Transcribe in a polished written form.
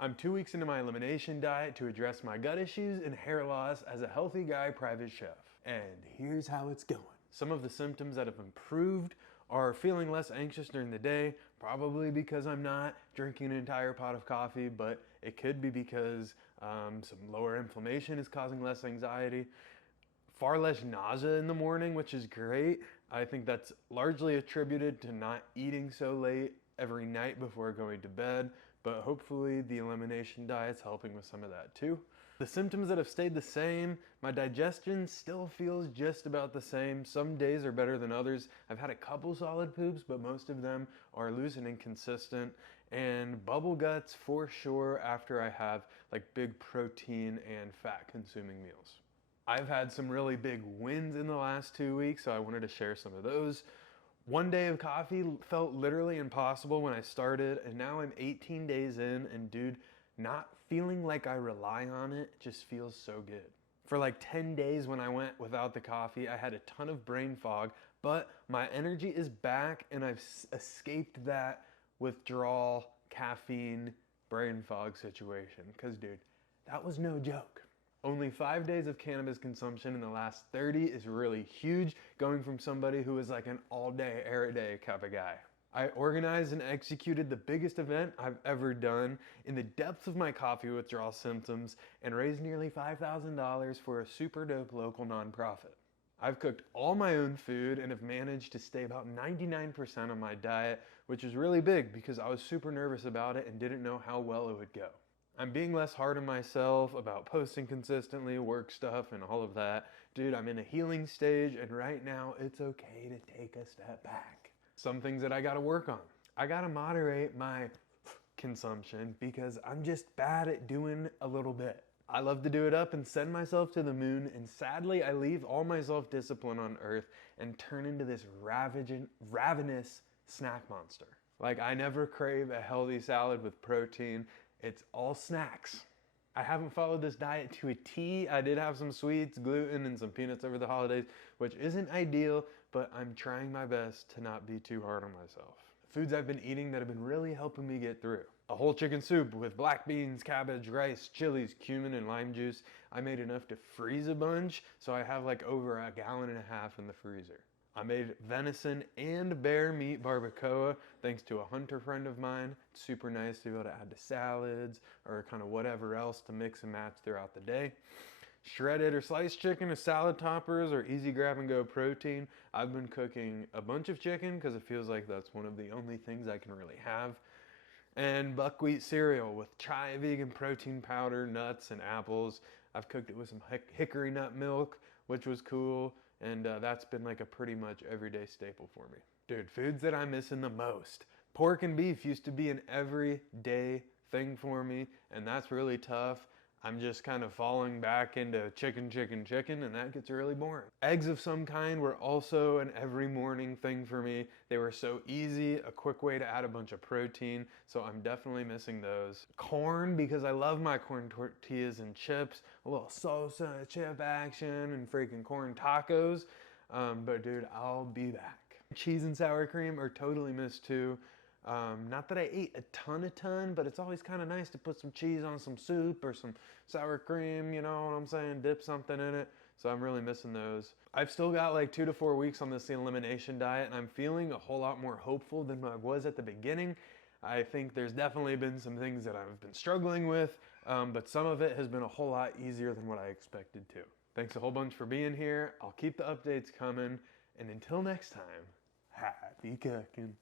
I'm 2 weeks into my elimination diet to address my gut issues and hair loss as a healthy guy private chef. And here's how it's going. Some of the symptoms that have improved are feeling less anxious during the day, probably because I'm not drinking an entire pot of coffee, but it could be because some lower inflammation is causing less anxiety. Far less nausea in the morning, which is great. I think that's largely attributed to not eating so late every night before going to bed, but hopefully the elimination diet's helping with some of that too. The symptoms that have stayed the same, my digestion still feels just about the same. Some days are better than others. I've had a couple solid poops, but most of them are loose and inconsistent. And bubble guts for sure after I have like big protein and fat consuming meals. I've had some really big wins in the last 2 weeks, so I wanted to share some of those. One day of coffee felt literally impossible when I started, and now I'm 18 days in, and dude, not feeling like I rely on it just feels so good. For like 10 days when I went without the coffee, I had a ton of brain fog, but my energy is back and I've escaped that withdrawal, caffeine, brain fog situation. Because dude, that was no joke. Only 5 days of cannabis consumption in the last 30 is really huge, going from somebody who is like an all day, every day type of guy. I organized and executed the biggest event I've ever done in the depths of my coffee withdrawal symptoms and raised nearly $5,000 for a super dope local nonprofit. I've cooked all my own food and have managed to stay about 99% on my diet, which is really big because I was super nervous about it and didn't know how well it would go. I'm being less hard on myself about posting consistently, work stuff, and all of that. Dude, I'm in a healing stage, and right now it's okay to take a step back. Some things that I gotta work on. I gotta moderate my consumption because I'm just bad at doing a little bit. I love to do it up and send myself to the moon, and sadly I leave all my self-discipline on earth and turn into this ravenous snack monster. Like, I never crave a healthy salad with protein. It's all snacks. I haven't followed this diet to a T. I did have some sweets, gluten, and some peanuts over the holidays, which isn't ideal, but I'm trying my best to not be too hard on myself. Foods I've been eating that have been really helping me get through. A whole chicken soup with black beans, cabbage, rice, chilies, cumin, and lime juice. I made enough to freeze a bunch, so I have like over 1.5 gallons in the freezer. I made venison and bear meat barbacoa thanks to a hunter friend of mine. It's super nice to be able to add to salads or kind of whatever else to mix and match throughout the day. Shredded or sliced chicken as salad toppers or easy grab and go protein. I've been cooking a bunch of chicken because it feels like that's one of the only things I can really have. And buckwheat cereal with chai vegan protein powder, nuts, and apples. I've cooked it with some hickory nut milk, which was cool, and that's been like a pretty much everyday staple for me. Dude, foods that I'm missing the most. Pork and beef used to be an everyday thing for me, and that's really tough. I'm just kind of falling back into chicken, and that gets really boring. Eggs of some kind were also an every morning thing for me. They were so easy, a quick way to add a bunch of protein, so I'm definitely missing those. Corn, because I love my corn tortillas and chips, a little salsa, chip action, and freaking corn tacos. But dude, I'll be back. Cheese and sour cream are totally missed too. Not that I ate a ton, but it's always kind of nice to put some cheese on some soup or some sour cream, you know what I'm saying, dip something in it. So I'm really missing those. I've still got like 2 to 4 weeks on this elimination diet, and I'm feeling a whole lot more hopeful than I was at the beginning. I think there's definitely been some things that I've been struggling with, but some of it has been a whole lot easier than what I expected to. Thanks a whole bunch for being here. I'll keep the updates coming, and until next time, happy cooking.